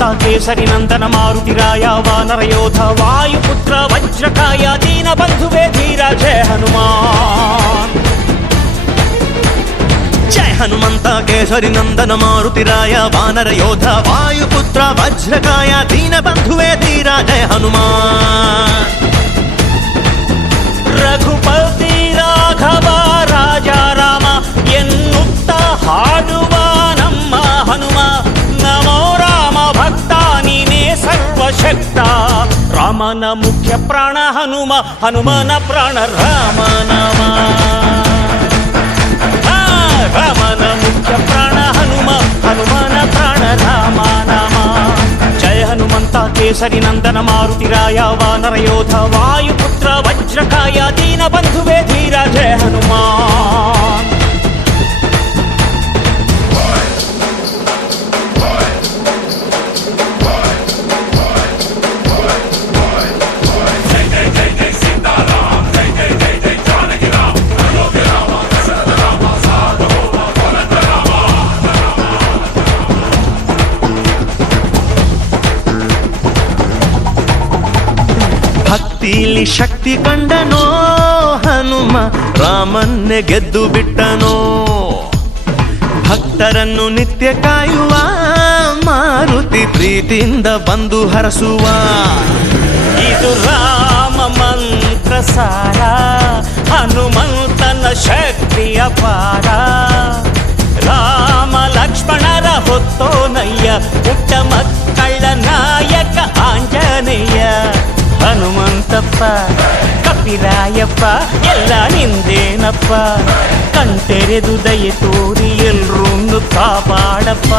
ಮಂತ ಕೇಸರಿ ನಂದನ ಮಾರುತಿರಾಯ ವಾನರ ಯೋಧ ವಾಯುಪುತ್ರ ವಜ್ರಕಾಯ ದೀನ ಬಂಧುವೇ ಧೀರ ಜಯ ಹನುಮಾನ್. ಜಯ ಹನುಮಂತ ಕೇಸರಿ ನಂದನ ಮಾರುತಿರಾಯ ವಾನರ ಯೋಧ ವಾಯುಪುತ್ರ ವಜ್ರಕಾಯ ದೀನ ಬಂಧುವೇ ಧೀರ ಜಯ ಹನುಮಾನ್. ರಘುಪತಿ ರಾಘವ ರಾಜ ರಾಮ ಎನ್ನುತ್ತ ಹಾಡುವ ನಮ್ಮ ಹನುಮ. ನಮೋ ರಾಮ ಭಕ್ತ ನೀನೇ ಸರ್ವಶಕ್ತ. ರಾಮನ ಮುಖ್ಯ ಪ್ರಾಣ ಹನುಮ, ಹನುಮನ ಪ್ರಾಣ ರಾಮ ನಾಮ. ರಾಮನ ಮುಖ್ಯ ಪ್ರಾಣ ಹನುಮ, ಹನುಮನ ಪ್ರಾಣ ರಾಮ ನಾಮ. ಜಯ ಹನುಮಂತ ಕೇಸರಿ ನಂದನ ಮಾರುತಿರಾಯ ವಾನರ ಯೋಧ ವಾಯುಪುತ್ರ ವಜ್ರಕಾಯ ದೀನ ಬಂಧುವೇ ಧೀರ ಜಯ ಹನುಮಾನ್. ಭಕ್ತಿಲಿ ಶಕ್ತಿ ಕಂಡನೋ ಹನುಮ, ರಾಮನ್ನೇ ಗೆದ್ದು ಬಿಟ್ಟನೋ. ಭಕ್ತರನ್ನು ನಿತ್ಯ ಕಾಯುವ ಮಾರುತಿ ಪ್ರೀತಿಯಿಂದ ಬಂದು ಹರಸುವ. ಇದು ರಾಮ ಮಂತ್ರ ಸಾರ, ಹನುಮಂತನ ಶಕ್ತಿಯ ಪಾರ. ರಾಮ ಲಕ್ಷ್ಮಣರ ಹೊತ್ತೋನಯ್ಯ, ಪುಟ್ಟ ಮಕ್ಕಳ ನಾಯಕ ಆಂಜನೇಯ. ಹನುಮಂತಪ್ಪ ಕಪಿರಾಯಪ್ಪ ಎಲ್ಲ ನಿಂದೇನಪ್ಪ, ಕಣ್ತೆರೆದು ದಯೆ ತೋರಿ ಎಲ್ರೂ ಕಾಪಾಡಪ್ಪ.